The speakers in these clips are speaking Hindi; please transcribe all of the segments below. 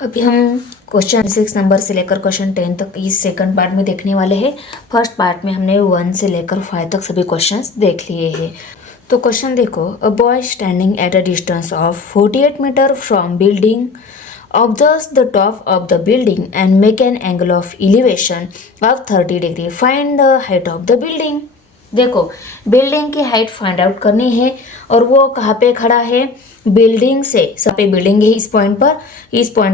अभी हम क्वेश्चन 6 नंबर से लेकर क्वेश्चन 10 तक इस सेकंड पार्ट में देखने वाले हैं। फर्स्ट पार्ट में हमने 1 से लेकर 5 तक सभी क्वेश्चंस देख लिए हैं। तो क्वेश्चन देखो, a boy standing at a distance of 48 metre from building observes the top of the building and make an angle of elevation of 30 degree. Find the height of the building. देखो, बिल्डिंग की हाइट फाइंड आउट करनी है और वो कहाँ पे खड़ा है, बिल्डिंग से सब पे बिल्डिंग है, इस पॉइंट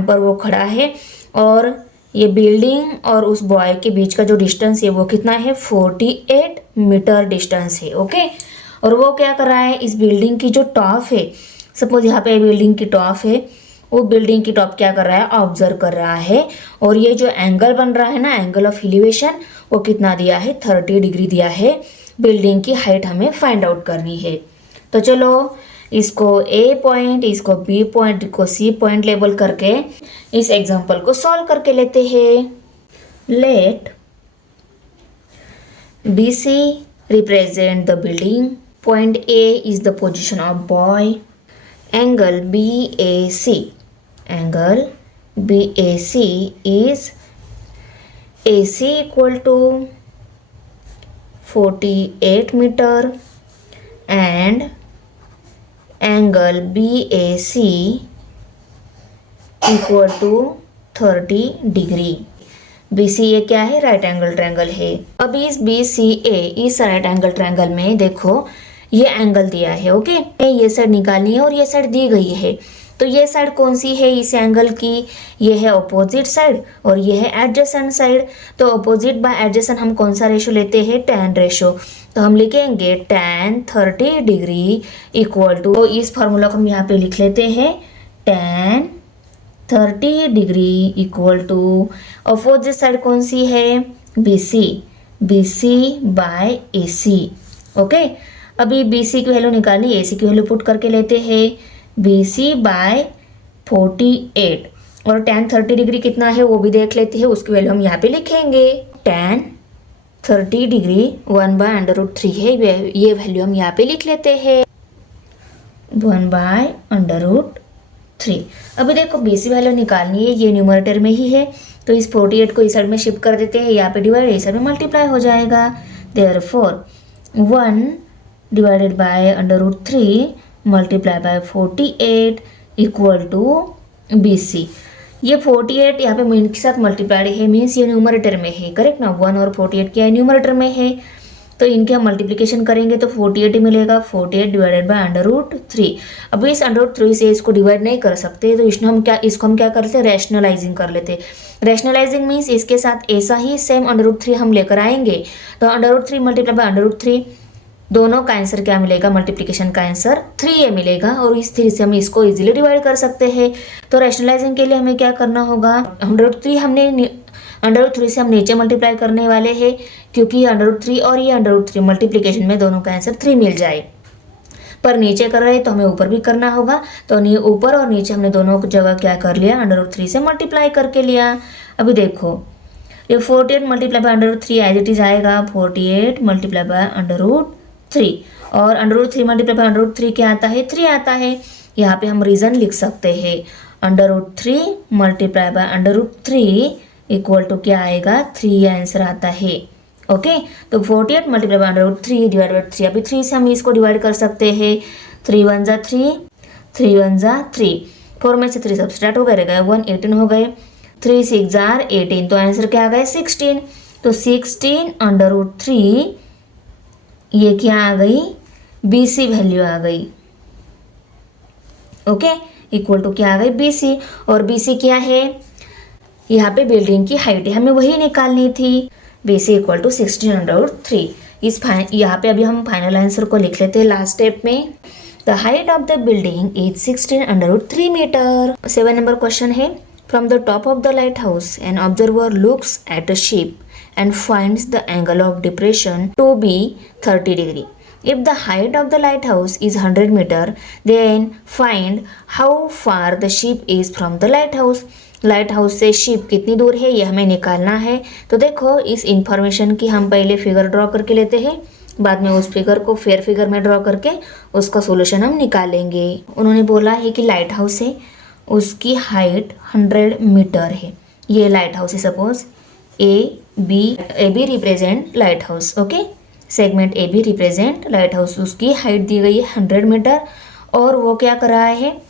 पर वो खड़ा है और ये बिल्डिंग और उस बॉय के बीच का जो डिस्टेंस है वो कितना है, 48 मीटर डिस्टेंस है। ओके, और वो क्या कर रहा है, इस बिल्डिंग की जो टॉप है, सपोज यहाँ पे बिल्डिंग की टॉप है, वो बिल्डिंग की टॉप क्या कर रहा है, ऑब्जर्व कर रहा है। और ये जो एंगल बन रहा है ना, एंगल ऑफ एलिवेशन, वो कितना दिया है, 30 डिग्री दिया है। बिल्डिंग की हाइट हमें फाइंड आउट करनी है। तो चलो इसको ए पॉइंट, इसको बी पॉइंट, इसको सी पॉइंट लेबल करके इस एग्जांपल को सॉल्व करके लेते हैं। Let B C represent the building, point A is the position of boy, angle B A C, angle B A C is A C equal to 48 metre and angle BAC equal to 30 degree. BCA क्या है, राइट एंगल ट्रायंगल है। अब इस BCA, इस राइट एंगल ट्रायंगल में देखो ये एंगल दिया है। ओके, ये साइड निकालनी है और ये साइड दी गई है। तो ये साइड कौन सी है इस एंगल की, ये है अपोजिट साइड और ये है एडजेसेंट साइड। तो अपोजिट बाय एडजेसेंट हम कौन सा रेशो लेते हैं, tan रेशो। तो हम लिखेंगे tan 30 डिग्री इक्वल टू, तो इस फार्मूला को हम यहाँ पे लिख लेते हैं, tan 30 degree equal to opposite side कौन सी है, BC बाय AC। ओके, अभी BC की वैल्यू निकालनी, AC की वैल्यू पुट करके लेते हैं, BC बाय 48 और tan 30 डिग्री कितना है वो भी देख लेते हैं, उसकी वैल्यू हम यहाँ पे लिखेंगे। tan 30 डिग्री 1/√3 है, ये वैल्यू हम यहाँ पे लिख लेते हैं, 1/√3। अभी देखो BC वैल्यू निकालनी है, ये न्यूमरेटर में ही है, तो इस 48 को इस साइड में शिफ्ट कर देते हैं, यहाँ पे डिवाइड, इस साइड में मल्टीप्लाई हो जाएगा। Therefore 1 divided by √3 multiply by 48 equal to BC। ये 48 यहाँ पे मीन के साथ मल्टीप्लाई है, मीन्स ये न्यूमरेटर में है, करेक्ट ना। 1 और 48 क्या है, न्यूमरेटर में है, तो इनके हम मल्टीप्लिकेशन करेंगे तो 48 ही मिलेगा, 48 डिवाइडेड बाय √3। अब इस √3 से इसको डिवाइड नहीं कर सकते, तो इसको हम क्या करते हैं, रैशनलाइजिंग कर लेते। रैशनलाइजिंग मीन्स इसके साथ ऐसा ही सेम √3 हम लेकर आएंगे, तो √3 मल्टीप्लाई बाय √3, दोनों का आंसर क्या मिलेगा, मल्टीप्लिकेशन का आंसर 3a मिलेगा और इस 3 से हम इसको इजीली डिवाइड कर सकते हैं। तो रैशनलाइजिंग के लिए हमें क्या करना होगा, √3 से हम नीचे मल्टीप्लाई करने वाले हैं, क्योंकि √3 और ये √3 मल्टीप्लिकेशन में दोनों का आंसर 3 मिल जाए। पर नीचे कर रहे हैं तो हमें ऊपर भी करना होगा, तो ऊपर और नीचे हमने दोनों जगह क्या कर लिया, √3 से मल्टीप्लाई करके लिया। अभी देखो ये 48 multiply by √3 as it is आएगा, 48 मल्टीप्लाई बाय √3 और √3 मल्टीप्लाई बाय √3 क्या आता है, 3 आता है। यहाँ पे हम रीजन लिख सकते हैं, √3 मल्टीप्लाई बाय √3 इक्वल टू क्या आएगा, 3 आंसर आता है। ओके, तो 48 मल्टीप्लाई बाय √3 डिवाइड बाय 3, अभी 3 से हम इसको डिवाइड कर सकते हैं, 3 1 जा 3, 3 1 जा 3, 4 में से 3 सब्सट्रैक्ट हो गए, 1 18 हो गए, 3 6 जार 18, तो आंसर क्या आ गया, 16। तो 16 √3 ये क्या आ गई, BC वैल्यू आ गई। ओके, इक्वल टू क्या आ गई, BC। और BC क्या है, यहाँ पे बिल्डिंग की हाइट है, हमें वही निकालनी थी, BC इक्वल टू 16 √3। यहाँ पे अभी हम फाइनल आंसर को लिख लेते हैं लास्ट स्टेप में। The height of the building is 16 √3 metre. 7 number question है, from the top of the lighthouse an observer looks at a ship and finds the angle of depression to be 30 degree. If the height of the lighthouse is 100 meter, then find how far the ship is from the lighthouse. lighthouse से ship कितनी दूर है ये हमें निकालना है। तो देखो इस इंफॉर्मेशन की हम पहले फिगर ड्रॉ करके लेते हैं, बाद में उस फिगर को फेयर फिगर में ड्रॉ करके उसका सोल्यूशन हम निकालेंगे। उन्होंने बोला है कि लाइट हाउस है उसकी हाइट 100 मीटर है। ये लाइट हाउस है, suppose A B represent lighthouse, okay. Segment A B represent lighthouse, उसकी हाइट दी गई है 100 मीटर और वो क्या कर रहा है,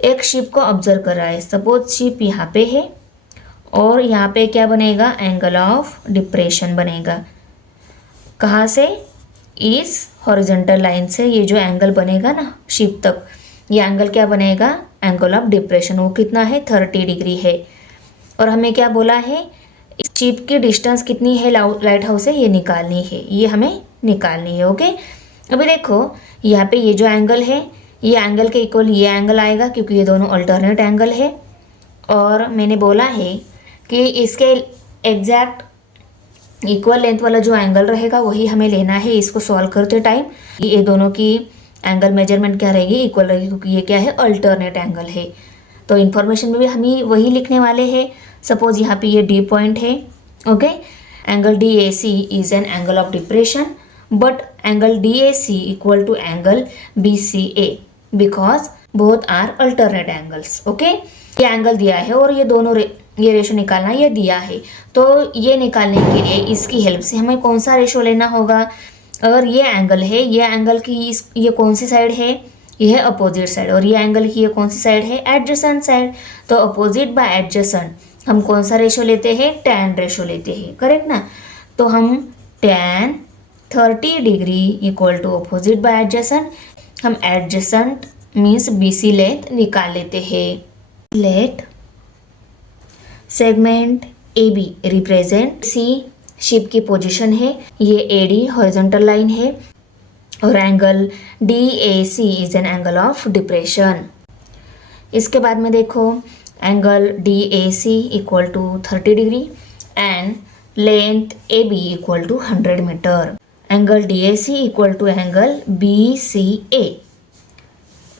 एक शिप को ऑब्जर्व कर रहा है। सपोज शिप यहाँ पे है और यहाँ पे क्या बनेगा, एंगल ऑफ डिप्रेशन बनेगा। कहाँ से, इस हॉरिजॉन्टल लाइन से ये जो एंगल बनेगा ना शिप तक, ये एंगल क्या बनेगा, एंगल ऑफ डिप्रेशन। वो कितना है, 30 डिग्री है। और हमें क्या बोला है, इस शिप की डिस्टेंस कितनी है लाइट हाउस से, ये निकालनी है, ये हमें निकालनी है, ओके। अभी देखो यहाँ पे ये जो एंगल है, ये एंगल के इक्वल ये एंगल आएगा क्योंकि ये दोनों अल्टरनेट एंगल है। और मैंने बोला है कि इसके एग्जैक्ट इक्वल लेंथ वाला जो एंगल रहेगा वही हमें लेना है इसको सॉल्व करते टाइम। ये दोनों की एंगल मेजरमेंट क्या रहेगी, इक्वल रहेगी, क्योंकि ये क्या है, अल्टरनेट एंगल है। तो इन्फॉर्मेशन में भी हम ही वही लिखने वाले हैं। सपोज यहाँ पे ये डी पॉइंट है, okay. Angle D A C is an angle of depression, but angle D A C equal to angle B C A because both are alternate angles, okay. ये एंगल दिया है और ये दोनों ये रेशो निकालना ये दिया है। तो ये निकालने के लिए इसकी हेल्प से हमें कौन सा रेशो लेना होगा। अगर ये एंगल है, ये एंगल की ये कौन सी साइड है, ये है अपोजिट साइड, और ये एंगल की ये कौन सी साइड है, एडजेसेंट साइड। तो अपोजिट बाय एडजेसेंट हम कौन सा रेशो लेते हैं, टैन रेशो लेते हैं, करेक्ट ना। तो हम tan 30 degree equal to opposite by adjacent, हम एडजेसेंट मीन्स BC लेंथ निकाल लेते हैं। Let segment AB represent C, ship की पोजीशन है, ये AD हॉरिजॉन्टल लाइन है, और angle DAC is an angle of depression. इसके बाद में देखो angle DAC equal to 30 degree and length AB equal to 100 metre. Angle DAC equal to angle BCA,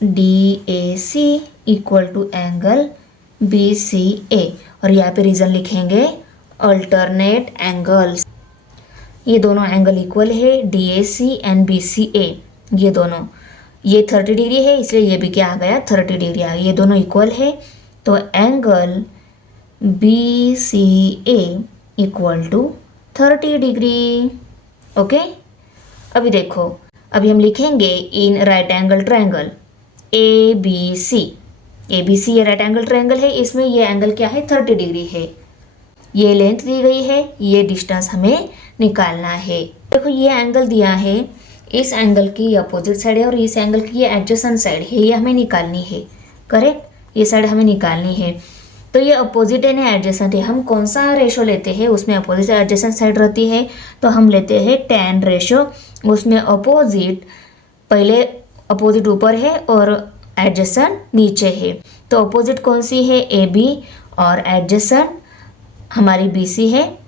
DAC equal to angle BCA, और यहाँ पे रीजन लिखेंगे अल्टरनेट एंगल्स। ये दोनों एंगल इक्वल है, DAC एंड BCA, ये दोनों, ये 30 डिग्री है इसलिए ये भी क्या आ गया, 30 डिग्री आ गया, ये दोनों इक्वल है। तो angle BCA equal to 30 degree, okay. अभी देखो, अभी हम लिखेंगे in right angle triangle ABC, ABC ये राइट एंगल ट्रायंगल है, इसमें ये एंगल क्या है, 30 डिग्री है। ये लेंथ दी गई है, ये डिस्टेंस हमें निकालना है। देखो ये एंगल दिया है, इस एंगल की अपोजिट साइड है और इस एंगल की ये एडजेसेंट साइड है, ये हमें निकालनी है, करेक्ट। ये साइड हमें निकालनी है। तो ये अपोजिट है ना एडजेसेंट है, हम कौन सा रेशो लेते हैं, उसमें अपोजिट एडजेसेंट साइड रहती है, तो हम लेते हैं टैन रेशो। उसमें अपोजिट पहले अपोजिट ऊपर है और एडजेसेंट नीचे है। तो अपोजिट कौन सी है, AB, और एडजेसेंट हमारी BC है।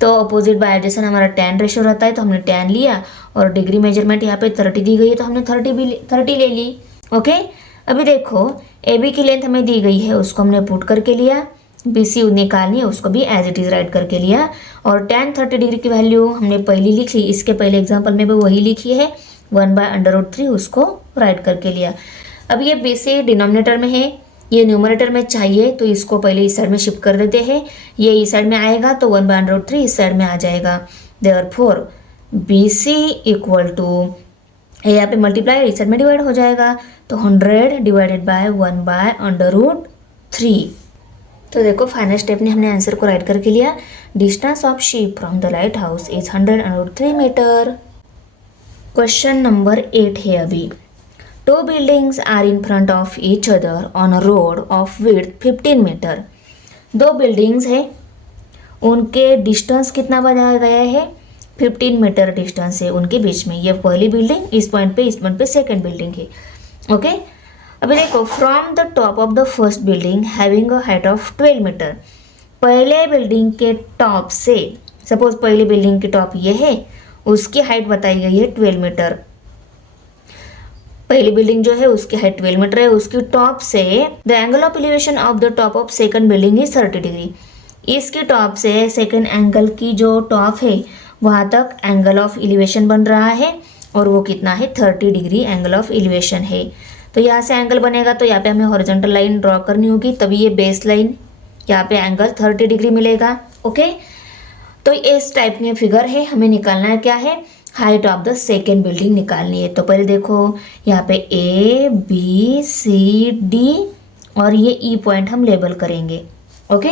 तो अपोजिट बाय एडजेसेंट हमारा टैन रेशो रहता है, तो हमने टैन लिया, और डिग्री मेजरमेंट यहाँ पे 30 दी गई है तो हमने 30 ले ली, ओके। अभी देखो AB की लेंथ हमें दी गई है, उसको हमने पुट करके लिया, BC निकालनी है, उसको भी एज इट इज़ राइट करके लिया, और टैन 30 डिग्री की वैल्यू हमने पहले लिख ली, इसके पहले एग्जाम्पल में भी वही लिखी है, 1/√3, उसको राइट करके लिया। अब ये BC डिनोमिनेटर में है, ये न्यूमरेटर में चाहिए, तो इसको पहले इस साइड में शिफ्ट कर देते हैं, ये इस साइड में आएगा तो 1/√3 इस साइड में आ जाएगा। देयरफॉर BC इक्वल टू, यहाँ पे मल्टीप्लाई इस साइड में डिवाइड हो जाएगा, तो 100 डिवाइडेड बाय 1/√3। तो देखो फाइनल स्टेप ने हमने आंसर को राइट करके लिया। Distance of ship from the lighthouse is 100√3 metre. Question number 8 है अभी। Two buildings are in front of each other on a road of width 15 metre. दो बिल्डिंग्स है, उनके डिस्टेंस कितना बताया गया है, 15 मीटर डिस्टेंस है उनके बीच में। ये पहली बिल्डिंग, इस पॉइंट पे सेकंड बिल्डिंग है, ओके। अभी देखो from the top of the first building having a height of 12 metre. पहले बिल्डिंग के टॉप से, सपोज पहली बिल्डिंग की टॉप ये है, उसकी हाइट बताई गई है 12 मीटर। पहली बिल्डिंग जो है उसकी हाइट 12 मीटर है, उसकी टॉप से the angle of elevation of the top of second building is 30 degree. इसकी टॉप से सेकंड एंगल की जो टॉप है वहाँ तक एंगल ऑफ एलिवेशन बन रहा है, और वो कितना है, 30 डिग्री एंगल ऑफ एलिवेशन है। तो यहाँ से एंगल बनेगा, तो यहाँ पे हमें हॉरिजॉन्टल लाइन ड्रॉ करनी होगी, तभी ये बेस लाइन, यहाँ पे एंगल 30 डिग्री मिलेगा। ओके, तो इस टाइप में फिगर है, हमें निकालना है क्या है, height of the second building निकालनी है। तो पहले देखो यहाँ पे ए बी सी डी और ये ई पॉइंट हम लेबल करेंगे। Okay,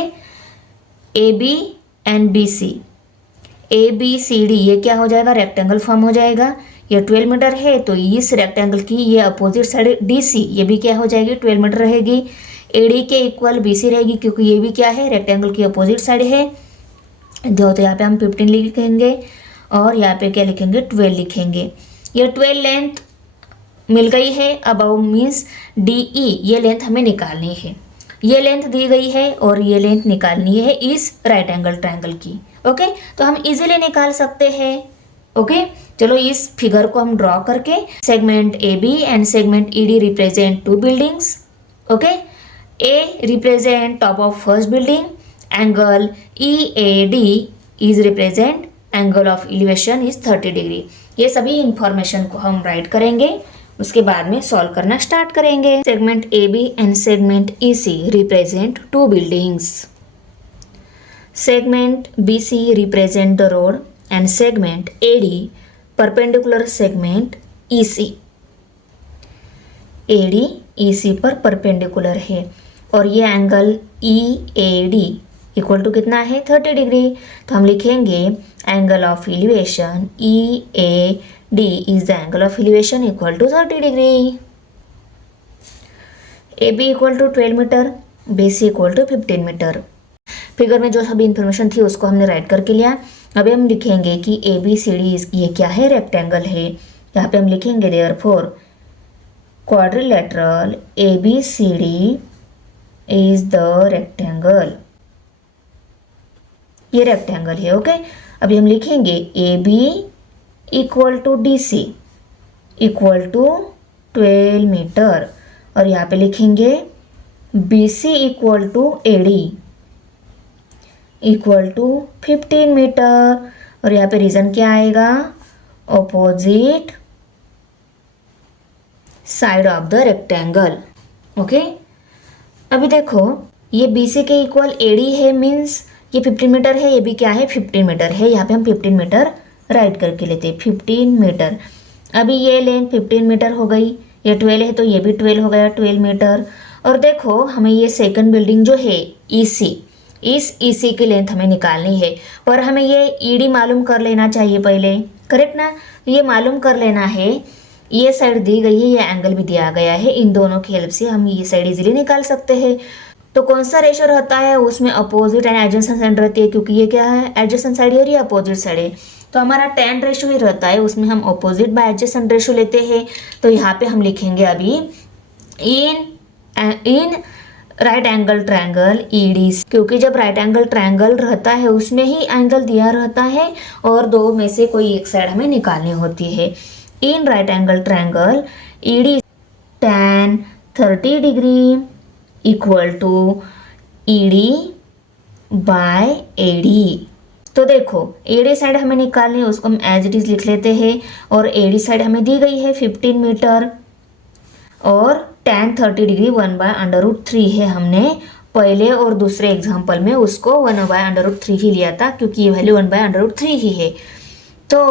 A B and B C, A B C D ये क्या हो जाएगा, रेक्टेंगल फॉर्म हो जाएगा। ये 12 मीटर है, तो इस रेक्टेंगल की ये अपोजिट साइड डी सी, ये भी क्या हो जाएगी, 12 मीटर रहेगी। ए डी के इक्वल बी सी रहेगी, क्योंकि ये भी क्या है, रेक्टेंगल की अपोजिट साइड है। तो यहाँ पे हम 15 लिखेंगे और यहाँ पे क्या लिखेंगे, 12 लिखेंगे। ये 12 लेंथ मिल गई है। अबव मीन्स डी ई, ये लेंथ हमें निकालनी है। ये लेंथ दी गई है और ये लेंथ निकालनी है इस राइट एंगल ट्रायंगल की। ओके, तो हम इजीली निकाल सकते हैं। ओके, चलो इस फिगर को हम ड्रॉ करके, segment A B and segment E D represent 2 buildings. Okay, A represent top of first building, angle E A D is represent angle of elevation is 30 degree. ये सभी इंफॉर्मेशन को हम राइट करेंगे, उसके बाद में सॉल्व करना स्टार्ट करेंगे। Segment A B and segment E C represent 2 buildings. Segment B C represent the road and segment A D perpendicular segment E C. A D E C पर परपेंडिकुलर है और ये angle E A D equal to कितना है, 30 डिग्री। तो हम लिखेंगे angle of elevation E A D is the angle of elevation equal to 30 degree. A B equal to 12 metre, B C equal to 15 metre. Figure में जो सभी इंफॉर्मेशन थी उसको हमने राइट करके लिया। अभी हम लिखेंगे कि ए बी सी डी ये क्या है, रेक्टेंगल है। यहाँ पे हम लिखेंगे therefore quadrilateral A B C D is the rectangle, ये रेक्टेंगल है। ओके, अभी हम लिखेंगे A B equal to D C equal to 12 metre और यहाँ पे लिखेंगे B C equal to A D equal to 15 metre और यहाँ पे रीजन क्या आएगा, opposite side of the rectangle. Okay, अभी देखो ये बी सी के इक्वल ए डी है, मीन्स ये 15 मीटर है, ये भी क्या है, 15 मीटर है। यहाँ पे हम 15 मीटर राइट करके लेते हैं, 15 मीटर। अभी ये लेंथ 15 मीटर हो गई, ये 12 है तो ये भी 12 हो गया, 12 मीटर। और देखो हमें ये सेकंड बिल्डिंग जो है ई सी, इस ई सी की लेंथ हमें निकालनी है, पर हमें ये ई डी मालूम कर लेना चाहिए पहले, करेक्ट ना। ये मालूम कर लेना है, ये साइड दी गई है, ये एंगल भी दिया गया है, इन दोनों की हेल्प से हम ये साइड इजीली निकाल सकते हैं। तो कौन सा रेशो रहता है, उसमें अपोजिट एंड एडजेसेंट साइड रहती है, क्योंकि ये क्या है, एडजेसेंट साइड है और ये अपोजिट साइड है। तो हमारा tan रेशो ही रहता है, उसमें हम अपोजिट बाय एडजेसेंट रेशो लेते हैं। तो यहाँ पे हम लिखेंगे अभी इन right angle triangle E D, क्योंकि जब राइट एंगल ट्रायंगल रहता है उसमें ही एंगल दिया रहता है और दो में से कोई एक साइड हमें निकालनी होती है। In right angle triangle E D tan 30 degree equal to E D by A D. तो देखो ए डी साइड हमें निकालनी है, उसको हम एज इट इज लिख लेते हैं और ए डी साइड हमें दी गई है 15 मीटर और tan 30 डिग्री 1/√3 है। हमने पहले और दूसरे एग्जाम्पल में उसको 1/√3 ही लिया था, क्योंकि ये वैल्यू 1/√3 ही है। तो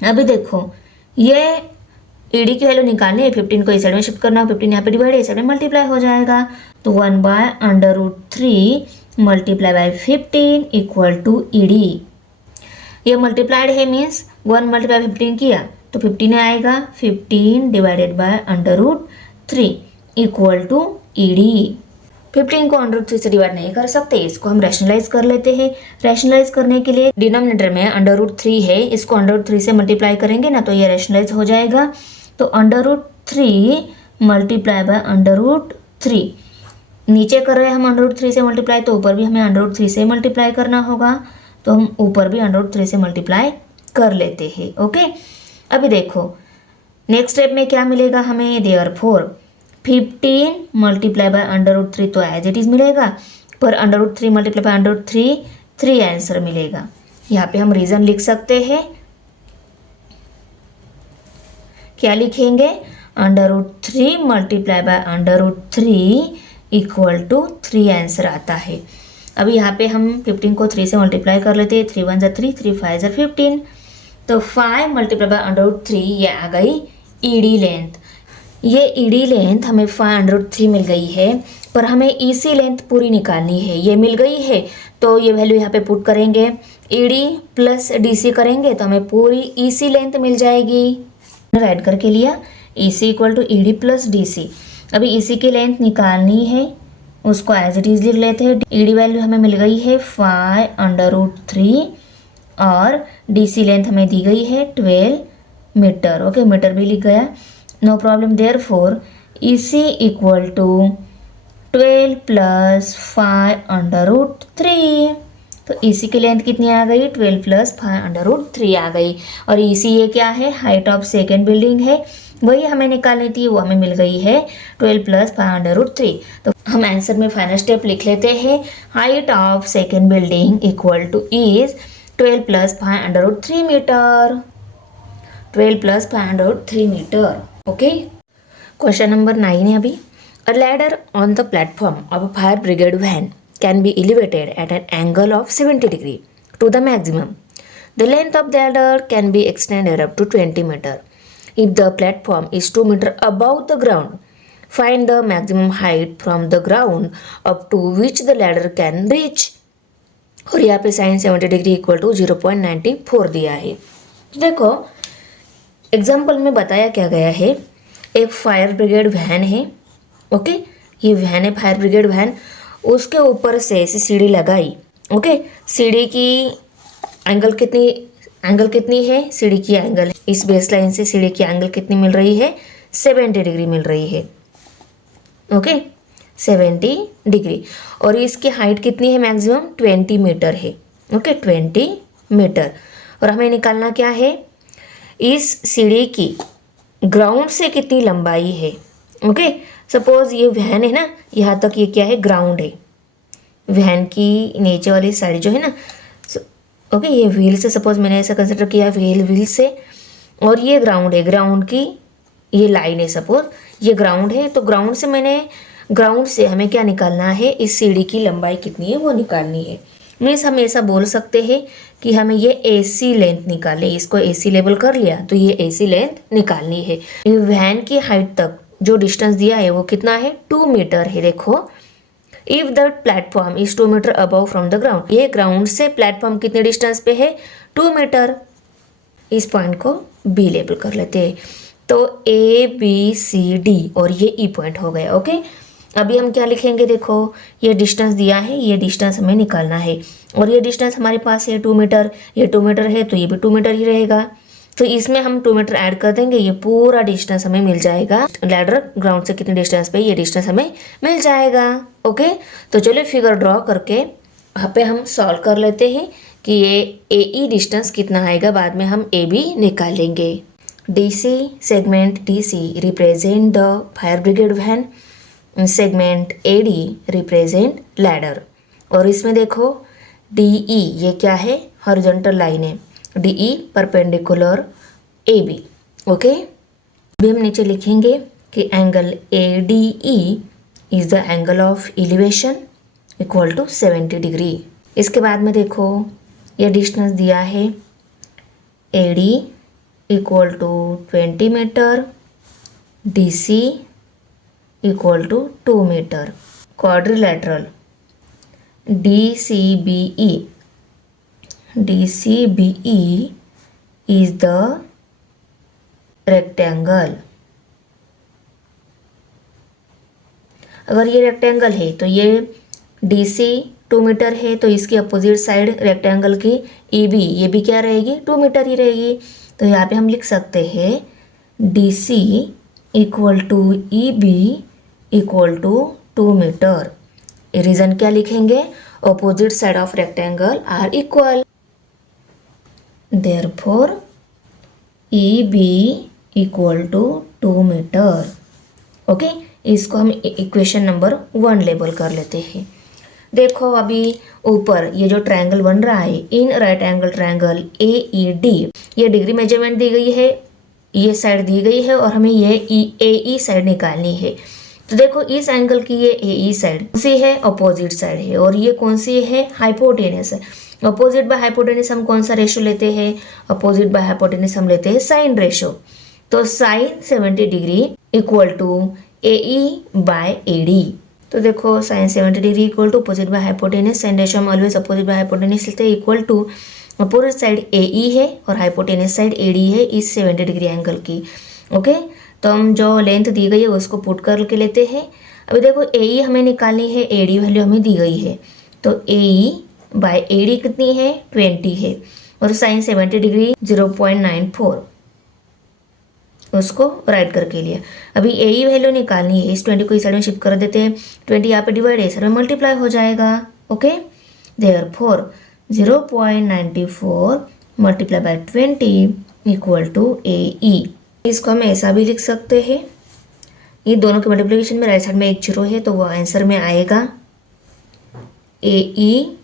अभी देखो ये ई डी की वैल्यू निकालनी है, 15 को इस साइड में शिफ्ट करना, 15 यहाँ पे डिवाइड है, इस साइड में मल्टीप्लाई हो जाएगा। तो 1/√3 multiply by 15 equal to E D. ये मल्टीप्लाइड है मीन्स 1 मल्टीप्लाई 15 किया तो 15 आएगा, 15 divided by √3 equal to E D. 15 को √3 से डिवाइड नहीं कर सकते, इसको हम रैशनलाइज कर लेते हैं। रैशनलाइज करने के लिए डिनोमिनेटर में √3 है, इसको √3 से मल्टीप्लाई करेंगे ना तो ये रैशनलाइज हो जाएगा। तो √3 मल्टीप्लाई बाय √3, नीचे कर रहे हैं हम √3 से मल्टीप्लाई, तो ऊपर भी हमें √3 से मल्टीप्लाई करना होगा, तो हम ऊपर भी √3 से मल्टीप्लाई कर लेते हैं। ओके, अभी देखो नेक्स्ट स्टेप में क्या मिलेगा हमें, देयरफॉर 15 मल्टीप्लाई बाय √3 तो एज इट इज मिलेगा, पर √3 मल्टीप्लाई बाय √3 3 आंसर मिलेगा। यहाँ पे हम रीजन लिख सकते हैं, क्या लिखेंगे, √3 multiply by √3 equal to 3 answer आता है। अब यहाँ पे हम 15 को 3 से मल्टीप्लाई कर लेते हैं। 3 1 3, 3 5 15, तो 5 मल्टीप्लाई बाय √3 ये आ गई ईडी लेंथ। ये ईडी लेंथ हमें 5√3 मिल गई है, पर हमें ईसी लेंथ पूरी निकालनी है। ये मिल गई है तो ये वैल्यू यहाँ पे पुट करेंगे, ईडी प्लस डीसी करेंगे तो हमें पूरी ईसी लेंथ मिल जाएगी। राइट करके लिया EC equal to ED plus DC. अभी ईसी की लेंथ निकालनी है, उसको एज इट इज लिख लेते हैं। ईडी वैल्यू हमें मिल गई है 5√3 और डीसी लेंथ हमें दी गई है 12 मीटर। ओके, मीटर भी लिख गया, no problem. Therefore EC equal to 12 plus 5√3। तो ईसी की लेंथ कितनी आ गई? 12 प्लस 5√3 आ गई। और ईसी ये क्या है? हाइट ऑफ सेकेंड बिल्डिंग है, वही हमें निकालनी थी, वो हमें मिल गई है 12 प्लस 5√3। तो हम आंसर में फाइनल स्टेप लिख लेते हैं। Height of second building equal to is 12 plus 5√3 metre. 12 plus 5√3 metre. Okay, question number 9 है अभी। A ladder on the platform of a fire brigade van can be elevated at an angle of 70 degree to the maximum. The length of the ladder can be extended up to 20 meter. If the platform is 2 meter above the ground, find the maximum height from the ground up to which the ladder can reach. और यहाँ पे sin 70 डिग्री इक्वल टू 0.94 दिया है। देखो एग्जाम्पल में बताया क्या गया है, एक फायर ब्रिगेड वैन है। ओके, ये वैन है फायर ब्रिगेड वैन, उसके ऊपर से ऐसी सीढ़ी लगाई। ओके, सीढ़ी की एंगल कितनी है? सीढ़ी की एंगल इस बेस लाइन से सीढ़ी की एंगल कितनी मिल रही है? 70 डिग्री मिल रही है। Okay, 70 degree. और इसकी हाइट कितनी है? मैक्सिमम 20 मीटर है। Okay, 20 metre. और हमें निकालना क्या है? इस सीढ़ी की ग्राउंड से कितनी लंबाई है। ओके, सपोज ये वैन है ना, यहाँ तक ये क्या है? ग्राउंड है। वैन की नीचे वाली साइड जो है ना, ओके, ये व्हील से, सपोज मैंने ऐसा कंसिडर किया व्हील से, और ये ग्राउंड है। ग्राउंड की ये लाइन है, सपोज ये ग्राउंड है। तो ग्राउंड से हमें क्या निकालना है? इस सीढ़ी की लंबाई कितनी है वो निकालनी है। मीन्स हम ऐसा बोल सकते हैं कि हमें ये एसी लेंथ निकाले। इसको एसी लेबल कर लिया तो ये एसी लेंथ निकालनी है। वैन की हाइट तक जो डिस्टेंस दिया है वो कितना है? 2 मीटर है। देखो, if the platform is 2 metre above from the ground, ये ग्राउंड से प्लेटफॉर्म कितने डिस्टेंस पे है? 2 मीटर। इस पॉइंट को बी लेबल कर लेते हैं। तो ABCD और ये ई पॉइंट हो गया। ओके, अभी हम क्या लिखेंगे? देखो, ये डिस्टेंस दिया है, ये डिस्टेंस हमें निकालना है, और ये डिस्टेंस हमारे पास है 2 मीटर। ये 2 मीटर है तो ये भी 2 मीटर ही रहेगा। तो इसमें हम 2 मीटर ऐड कर देंगे, ये पूरा डिस्टेंस हमें मिल जाएगा। लैडर ग्राउंड से कितने डिस्टेंस पे? ये डिस्टेंस हमें मिल जाएगा। ओके, तो चलिए फिगर ड्रॉ करके यहाँ पे हम सॉल्व कर लेते हैं कि ये AE डिस्टेंस कितना आएगा। बाद में हम AB निकालेंगे। DC segment DC represent the fire brigade van, segment AD represent ladder. और इसमें देखो DE ये क्या है? हॉरिजॉन्टल लाइन है। DE perpendicular AB। ओके, अभी हम नीचे लिखेंगे कि angle ADE is the angle of elevation equal to 70 degree. इसके बाद में देखो ये डिस्टेंस दिया है AD equal to 20 metre, DC equal to 2 metre. Quadrilateral DCBE is the rectangle। अगर ये रेक्टेंगल है तो ये DC 2 मीटर है, तो इसकी अपोजिट साइड रेक्टेंगल की EB, ये भी क्या रहेगी? 2 मीटर ही रहेगी। तो यहाँ पे हम लिख सकते हैं DC equal to EB equal to 2 metre. Reason क्या लिखेंगे? Opposite side of rectangle are equal. Therefore EB equal to 2 metre. Okay, इसको हम इक्वेशन नंबर 1 लेबल कर लेते हैं। देखो अभी ऊपर ये जो ट्रायंगल बन रहा है, in right angle triangle AED, ये डिग्री मेजरमेंट दी गई है ये साइड दी गई है और हमें ये ए ई साइड निकालनी है। तो देखो इस एंगल की ये ए ई साइड कौन सी है, अपोजिट साइड है, और ये कौन सी है, हाइपोटेनस है। अपोजिट बाय हाइपोटेनस हम कौन सा रेशो लेते हैं, अपोजिट बाय हाइपोटेनस हम लेते हैं साइन रेशो। तो sine 70 degree equal to A E by A D. तो देखो sine 70 degree equal to opposite by hypotenuse, sine ratio हम ऑलवेज अपोजिट बाय हाइपोटेनस लेते हैं, equal to opposite side A E है और हाइपोटेनस साइड ए डी है इस 70 डिग्री एंगल की। ओके, तो हम जो लेंथ दी गई है उसको पुट करके लेते हैं। अभी देखो ए ई हमें निकालनी है, ए डी वैल्यू हमें दी गई है, तो ए ई बाय ए डी कितनी है, 20 है, और साइन 70 डिग्री 0.94 उसको राइट करके लिया। अभी ए ई वैल्यू निकालनी है, इस 20 को इस साइड में शिफ्ट कर देते हैं, 20 यहाँ पे डिवाइड है, इस साइड में मल्टीप्लाई हो जाएगा। Okay, therefore 0.94 multiply by 20 equal to A E. इसको हम ऐसा भी लिख सकते हैं, ये दोनों के मल्टीप्लिकेशन में राइट साइड में एक जीरो है तो वो आंसर में आएगा ए ई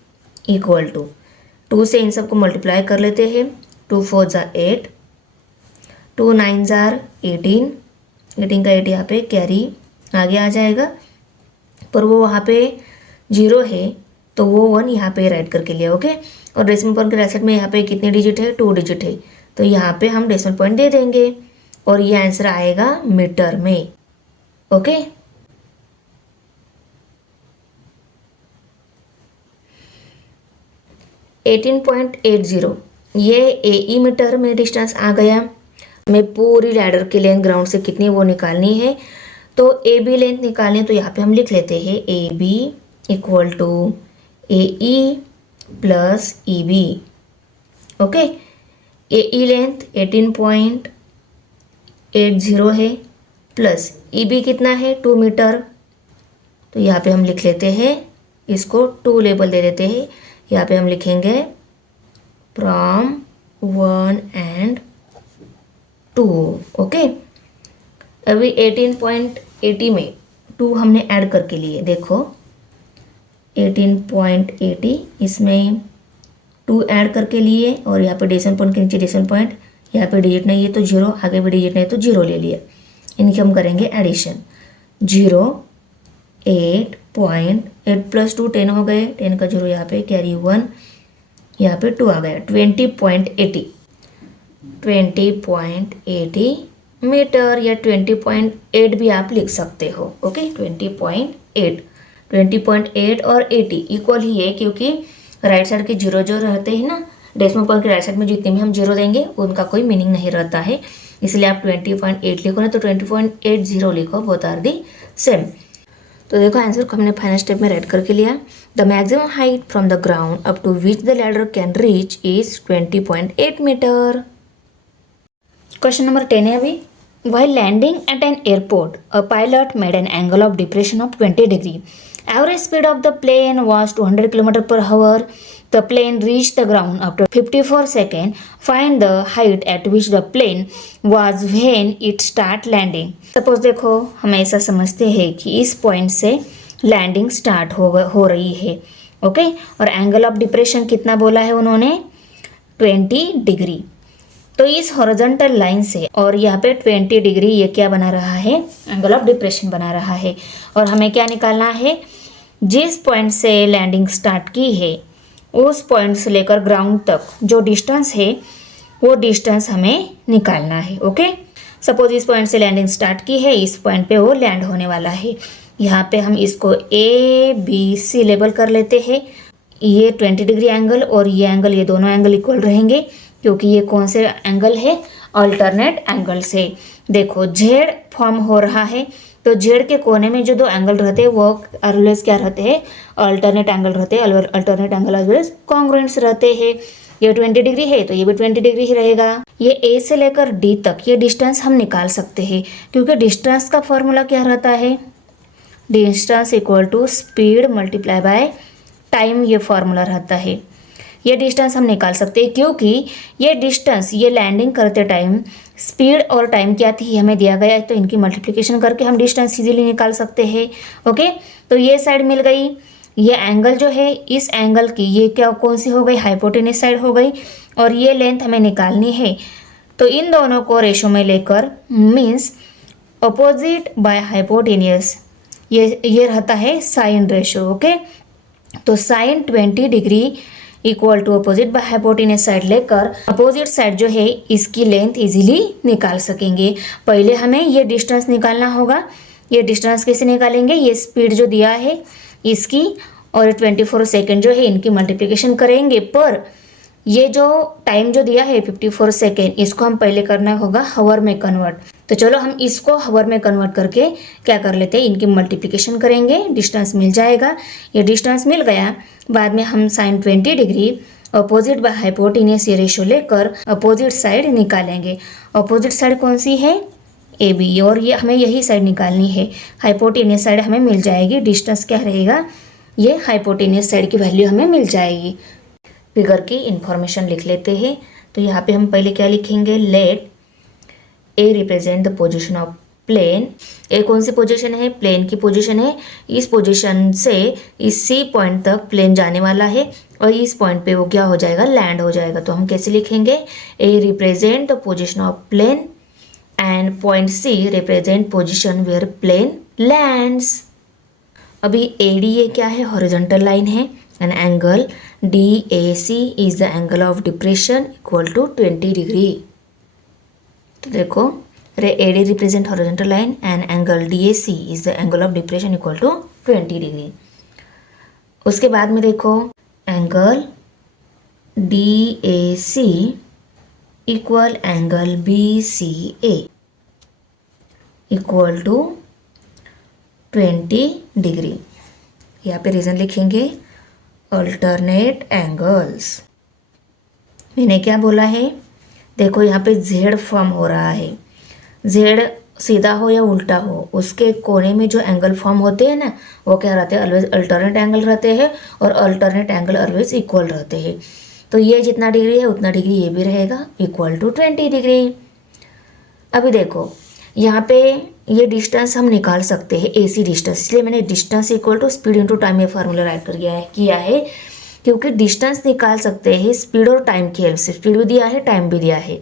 इक्वल टू 2 से इन सबको मल्टीप्लाई कर लेते हैं, 2 4 ज़ा 8, 2 9 ज़ार 18, 18 का 8 यहाँ पे कैरी आगे आ जाएगा, पर वो वहाँ पे जीरो है तो वो 1 यहाँ पे राइट करके लिया। ओके, और डेसिमल पॉइंट के राइट साइड में यहाँ पे कितने डिजिट है, 2 डिजिट है, तो यहाँ पे हम डेसिमल पॉइंट दे देंगे और ये आंसर आएगा मीटर में। ओके, (18.80) ये ए ई मीटर में डिस्टेंस आ गया। हमें पूरी लैडर की लेंथ ग्राउंड से कितनी वो निकालनी है, तो ए बी लेंथ निकालनी है, तो यहाँ पे हम लिख लेते हैं A B equal to A E plus E B. Okay, A E length 18.80 है प्लस ई बी कितना है, 2 मीटर, तो यहाँ पे हम लिख लेते हैं, इसको 2 लेबल दे देते हैं, यहाँ पे हम लिखेंगे फ्रॉम 1 and 2। ओके, अभी 18.80 में 2 हमने ऐड करके लिए, देखो 18.80 इसमें 2 ऐड करके लिए, और यहाँ पे डेसिमल पॉइंट के नीचे डेसिमल पॉइंट, यहाँ पे डिजिट नहीं है तो 0, आगे भी डिजिट नहीं है तो 0 ले लिया। इनकी हम करेंगे एडिशन, 0 8.8 प्लस 2 10 हो गए, 10 का 0 यहाँ पे कैरी 1, यहाँ पे 2 आ गया, 20.80 मीटर या 20.8 भी आप लिख सकते हो। ओके, 20.8 और 80 इक्वल ही है, क्योंकि राइट साइड के जीरो जो रहते हैं ना, डेसिमल पॉइंट के राइट साइड में जितने भी हम जीरो देंगे उनका कोई मीनिंग नहीं रहता है, इसलिए आप 20.8 लिखो ना तो 20.80 लिखो, बोथ आर दी सेम। तो देखो आंसर को हमने फाइनल स्टेप में राइट करके लिया। The maximum height from the ground up to which the ladder can reach is 20.8 metre. Question number 10 है अभी। While landing at an airport, a pilot made an angle of depression of 20 degree. Average speed of the plane was 200 km per hour. The plane reached the ground after 54 seconds. Find the height at which the plane was when it start landing. Suppose देखो हम ऐसा समझते हैं कि इस पॉइंट से लैंडिंग स्टार्ट हो रही है। ओके, और एंगल ऑफ डिप्रेशन कितना बोला है उन्होंने, 20 डिग्री। तो इस हॉरिजॉन्टल लाइन से और यहाँ पे 20 डिग्री ये क्या बना रहा है, एंगल ऑफ डिप्रेशन बना रहा है। और हमें क्या निकालना है, जिस पॉइंट से लैंडिंग स्टार्ट की है उस पॉइंट से लेकर ग्राउंड तक जो डिस्टेंस है वो डिस्टेंस हमें निकालना है। ओके, सपोज इस पॉइंट से लैंडिंग स्टार्ट की है, इस पॉइंट पे वो लैंड होने वाला है। यहाँ पे हम इसको ए बी सी लेबल कर लेते हैं। ये 20 डिग्री एंगल और ये एंगल, ये दोनों एंगल इक्वल रहेंगे, क्योंकि ये कौन से एंगल है, अल्टरनेट एंगल से। देखो जेड फॉर्म हो रहा है, तो जेड के कोने में जो दो एंगल रहते हैं वो ऑलवेज क्या रहते हैं, अल्टरनेट एंगल रहते हैं। अल्टरनेट एंगल ऑलवेज कॉन्ग्रुएंट्स रहते हैं। ये 20 डिग्री है तो ये भी 20 डिग्री ही रहेगा। ये ए से लेकर डी तक ये डिस्टेंस हम निकाल सकते हैं, क्योंकि डिस्टेंस का फॉर्मूला क्या रहता है, distance equal to speed multiply by time, ये फॉर्मूला रहता है। ये डिस्टेंस हम निकाल सकते हैं, क्योंकि ये डिस्टेंस ये लैंडिंग करते टाइम स्पीड और टाइम क्या थी हमें दिया गया है, तो इनकी मल्टीप्लिकेशन करके हम डिस्टेंस इजीली निकाल सकते हैं। ओके, तो ये साइड मिल गई, ये एंगल जो है इस एंगल की ये क्या कौन सी हो गई, हाइपोटेनस साइड हो गई, और ये लेंथ हमें निकालनी है तो इन दोनों को रेशो में लेकर मीन्स अपोजिट बाय हाइपोटेनियस ये रहता है साइन रेशो। ओके, तो sine 20 degree equal to opposite by hypotenuse side लेकर अपोजिट साइड जो है इसकी लेंथ इजीली निकाल सकेंगे। पहले हमें ये डिस्टेंस निकालना होगा। ये डिस्टेंस कैसे निकालेंगे, ये स्पीड जो दिया है इसकी और 24 सेकेंड जो है इनकी मल्टीप्लिकेशन करेंगे, पर ये जो टाइम जो दिया है 54 सेकेंड इसको हम पहले करना होगा हावर में कन्वर्ट। तो चलो हम इसको हावर में कन्वर्ट करके क्या कर लेते हैं, इनकी मल्टीप्लिकेशन करेंगे, डिस्टेंस मिल जाएगा। ये डिस्टेंस मिल गया, बाद में हम sine 20 degree opposite by hypotenuse ये रेशो लेकर अपोजिट साइड निकालेंगे। अपोजिट साइड कौन सी है, ए बी, और ये हमें यही साइड निकालनी है। हाइपोटेनियस साइड हमें मिल जाएगी, डिस्टेंस क्या रहेगा, ये हाइपोटेनियस साइड की वैल्यू हमें मिल जाएगी। फिगर की इंफॉर्मेशन लिख लेते हैं। तो यहाँ पे हम पहले क्या लिखेंगे, let A represent the position of plane. A कौन सी पोजीशन है, प्लेन की पोजीशन है। इस पोजीशन से इस सी पॉइंट तक प्लेन जाने वाला है और इस पॉइंट पे वो क्या हो जाएगा, लैंड हो जाएगा। तो हम कैसे लिखेंगे, A represent the position of plane and point C represent position where plane lands. अभी ए डी ये क्या है, हॉरिजॉन्टल लाइन है। An angle DAC is the angle of depression equal to 20 degree। तो देखो AD represent horizontal line and angle DAC is the angle of depression equal to 20 degree। उसके बाद में देखो angle DAC equal angle BCA equal to 20 degree. यहाँ पे रीजन लिखेंगे अल्टरनेट एंगल्स। मैंने क्या बोला है, देखो यहाँ पे जेड फॉर्म हो रहा है। जेड सीधा हो या उल्टा हो, उसके कोने में जो एंगल फॉर्म होते हैं ना, वो क्या रहते हैं, ऑलवेज अल्टरनेट एंगल रहते हैं और अल्टरनेट एंगल ऑलवेज इक्वल रहते हैं। तो ये जितना डिग्री है उतना डिग्री ये भी रहेगा, इक्वल टू 20 डिग्री। अभी देखो यहाँ पे ये डिस्टेंस हम निकाल सकते हैं, AC डिस्टेंस, इसलिए मैंने distance equal to speed into time ये फार्मूला राइट कर किया है क्योंकि डिस्टेंस निकाल सकते हैं स्पीड और टाइम की हेल्प से। स्पीड भी दिया है, टाइम भी दिया है।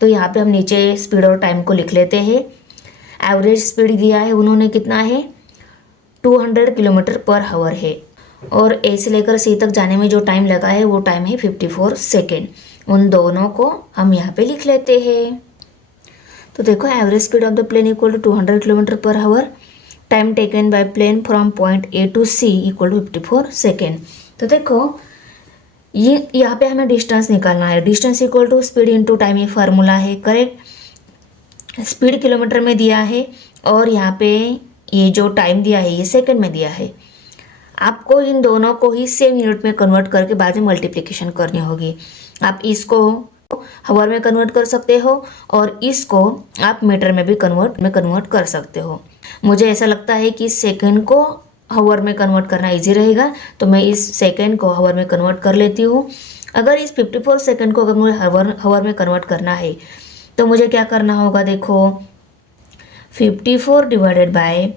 तो यहाँ पे हम नीचे स्पीड और टाइम को लिख लेते हैं। एवरेज स्पीड दिया है उन्होंने, कितना है, 200 किलोमीटर पर हावर है, और A से लेकर C तक जाने में जो टाइम लगा है वो टाइम है 54 सेकेंड। उन दोनों को हम यहाँ पे लिख लेते हैं। तो देखो average speed of the plane equal to 200 kilometre per hour, time taken by plane from point A to C equal to 54 second. तो देखो ये यहाँ पे हमें डिस्टेंस निकालना है। Distance equal to speed into time ये फार्मूला है, करेक्ट। स्पीड किलोमीटर में दिया है और यहाँ पे ये जो टाइम दिया है ये सेकंड में दिया है। आपको इन दोनों को ही सेम यूनिट में कन्वर्ट करके बाद में मल्टीप्लिकेशन करनी होगी। आप इसको हावर में कन्वर्ट कर सकते हो और इसको आप मीटर में भी कन्वर्ट कर सकते हो। मुझे ऐसा लगता है कि सेकंड को हावर में कन्वर्ट करना इजी रहेगा, तो मैं इस सेकंड को हावर में कन्वर्ट कर लेती हूँ। अगर इस 54 सेकंड को अगर मुझे हावर में कन्वर्ट करना है तो मुझे क्या करना होगा, देखो 54 डिवाइडेड बाय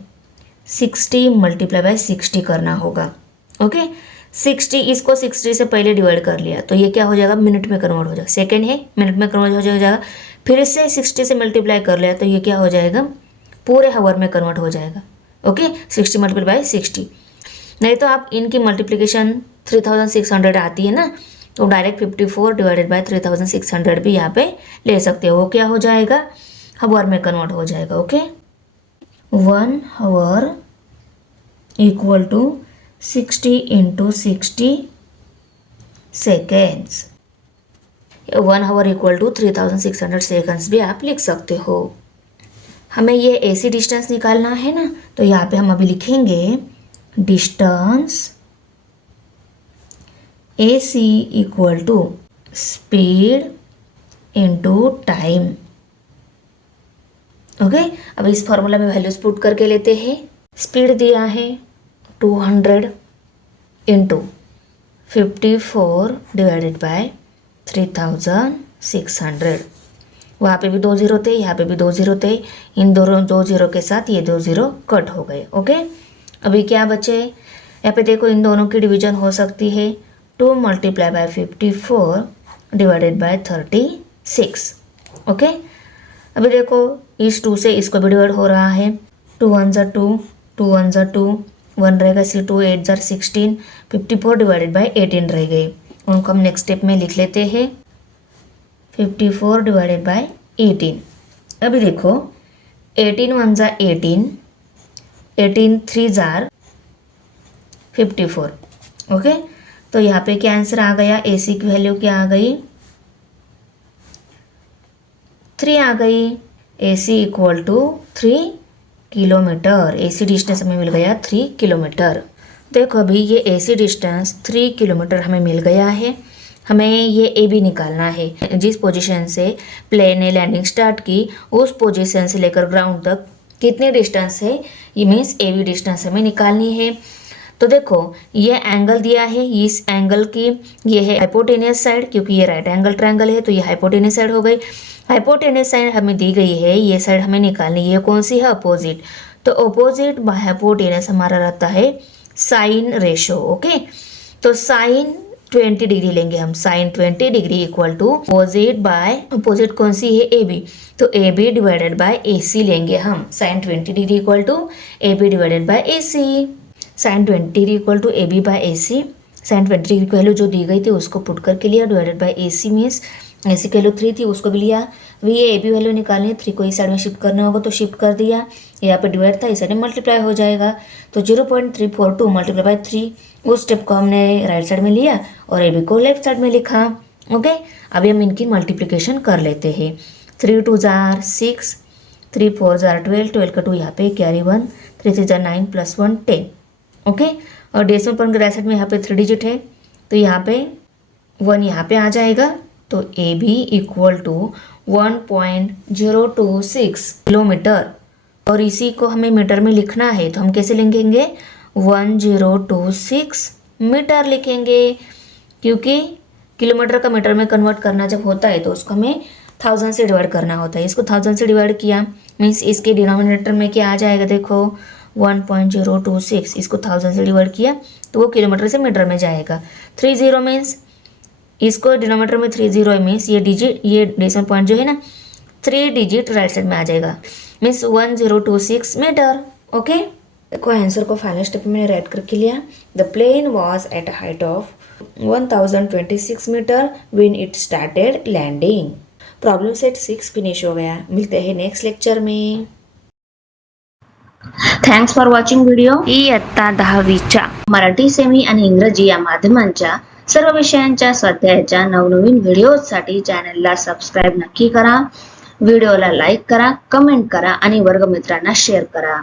60 मल्टीप्लाई बाय 60 करना होगा। ओके, 60 इसको 60 से पहले डिवाइड कर लिया तो ये क्या हो जाएगा, मिनट में कन्वर्ट हो जाएगा। सेकंड है, मिनट में कन्वर्ट हो जाएगा। फिर इससे 60 से मल्टीप्लाई कर लिया तो ये क्या हो जाएगा, पूरे हावर में कन्वर्ट हो जाएगा। Okay, 60 multiply by 60। नहीं तो आप इनकी मल्टीप्लिकेशन 3600 आती है ना, तो डायरेक्ट 54 डिवाइडेड बाय 3600 भी यहाँ पे ले सकते हो। वो क्या हो जाएगा, हावर में कन्वर्ट हो जाएगा। Okay, 1 hour equal to 60 into 60 seconds. 1 hour equal to 3600 seconds भी आप लिख सकते हो। हमें ये AC डिस्टेंस निकालना है ना, तो यहाँ पे हम अभी लिखेंगे distance AC equal to speed into time. Okay, अब इस फॉर्मूला में वैल्यूज पुट करके लेते हैं। स्पीड दिया है 200 इंटू 54 डिवाइडेड बाय 3600। वहाँ पे भी 2 जीरो थे, यहाँ पे भी 2 जीरो थे। इन दोनों 2 जीरो के साथ ये 2 जीरो कट हो गए। ओके, अभी क्या बचे, यहाँ पे देखो इन दोनों की डिवीजन हो सकती है 2 multiply by 54 divided by 36। Okay, अभी देखो इस 2 से इसको भी डिवाइड हो रहा है, 2 1 ज़ा 2, 2 1 ज़ा 2, 1 रहेगा, सी 2 8 ज़ा 16, 54 डिवाइडेड बाई 18 रह गए। उनको हम नेक्स्ट स्टेप में लिख लेते हैं, 54 डिवाइडेड बाई 18। अभी देखो 18 1 ज़ा 18, 18 3 ज़ार 54। ओके, तो यहाँ पे क्या आंसर आ गया, AC की वैल्यू क्या आ गई, 3 आ गई। AC equal to 3 kilometre, AC distance हमें मिल गया 3 किलोमीटर। देखो अभी ये AC डिस्टेंस 3 किलोमीटर हमें मिल गया है। हमें ये AB निकालना है। जिस पोजीशन से प्लेन ने लैंडिंग स्टार्ट की उस पोजीशन से लेकर ग्राउंड तक कितनी डिस्टेंस है, ये मीन्स AB डिस्टेंस हमें निकालनी है। तो देखो ये एंगल दिया है, इस एंगल की ये है हाइपोटेनियस साइड, क्योंकि ये राइट एंगल ट्रायंगल है तो ये हाइपोटेनियस साइड हो गई। हाइपोटेनियस साइड हमें दी गई है, ये साइड हमें निकालनी है, कौन सी है, अपोजिट। तो अपोजिट बाय हाइपोटेनियस हमारा रहता है साइन रेशो। ओके, तो साइन 20 डिग्री लेंगे हम, sine 20 degree equal to opposite by, opposite कौन सी है, AB, तो AB डिवाइडेड बाय AC लेंगे हम। Sine 20 degree equal to AB divided by AC, sine 20 degree equal to AB by AC। Sine 20 degree की वैल्यू जो दी गई थी उसको पुट करके लिया, divided by AC means AC की वैल्यू 3 थी उसको भी लिया। ये AB वैल्यू निकालनी है, 3 को इस साइड में शिफ्ट करना होगा तो शिफ्ट कर दिया, यहाँ पे डिवाइड था इस साइड में मल्टीप्लाई हो जाएगा, तो 0.342 मल्टीप्लाई बाय 3। उस स्टेप को हमने राइट साइड में लिया और AB को लेफ्ट साइड में लिखा। ओके, अभी हम इनकी मल्टीप्लिकेशन कर लेते हैं। 3 2 ज़ार 6, 3 4 ज़ार 12, 12 का 2 यहाँ पे कैरी 1, 3 3 ज़ार 9 प्लस 1 10। ओके, और डेसिमल पॉइंट के राइट साइड में यहाँ पे 3 डिजिट है तो यहाँ पे 1 यहाँ पे आ जाएगा, तो AB इक्वल टू 1.026 किलोमीटर। और इसी को हमें मीटर में लिखना है तो हम कैसे लिखेंगे, 1026 मीटर लिखेंगे, क्योंकि किलोमीटर का मीटर में कन्वर्ट करना जब होता है तो उसको हमें 1000 से डिवाइड करना होता है। इसको 1000 से डिवाइड किया मीन्स इसके डिनोमिनेटर में क्या आ जाएगा, देखो 1.026, इसको 1000 से डिवाइड किया तो वो किलोमीटर से मीटर में जाएगा। 30 मीन्स इसको डिनोमीटर में 30 मीन्स ये डिजिट, ये डेसिमल पॉइंट जो है ना 3 डिजिट राइट साइड में आ जाएगा, मीन्स 1026 मीटर। ओके, देखो आंसर को फाइनल स्टेप में राइट करके लिया। The plane was at height of 1026 metre when it started landing. Problem set 6 finish हो गया। मिलते हैं नेक्स्ट लेक्चर में। Thanks for watching video. इयत्ता 10वीच्या मराठी सेमी आणि इंग्रजी या माध्यमांच्या सर्व विषयांच्या स्वाध्यायाच्या नवनवीन व्हिडिओसाठी चॅनलला सबस्क्राईब नक्की करा, व्हिडिओला लाईक करा, कमेंट करा आणि वर्गमित्रांना शेअर करा।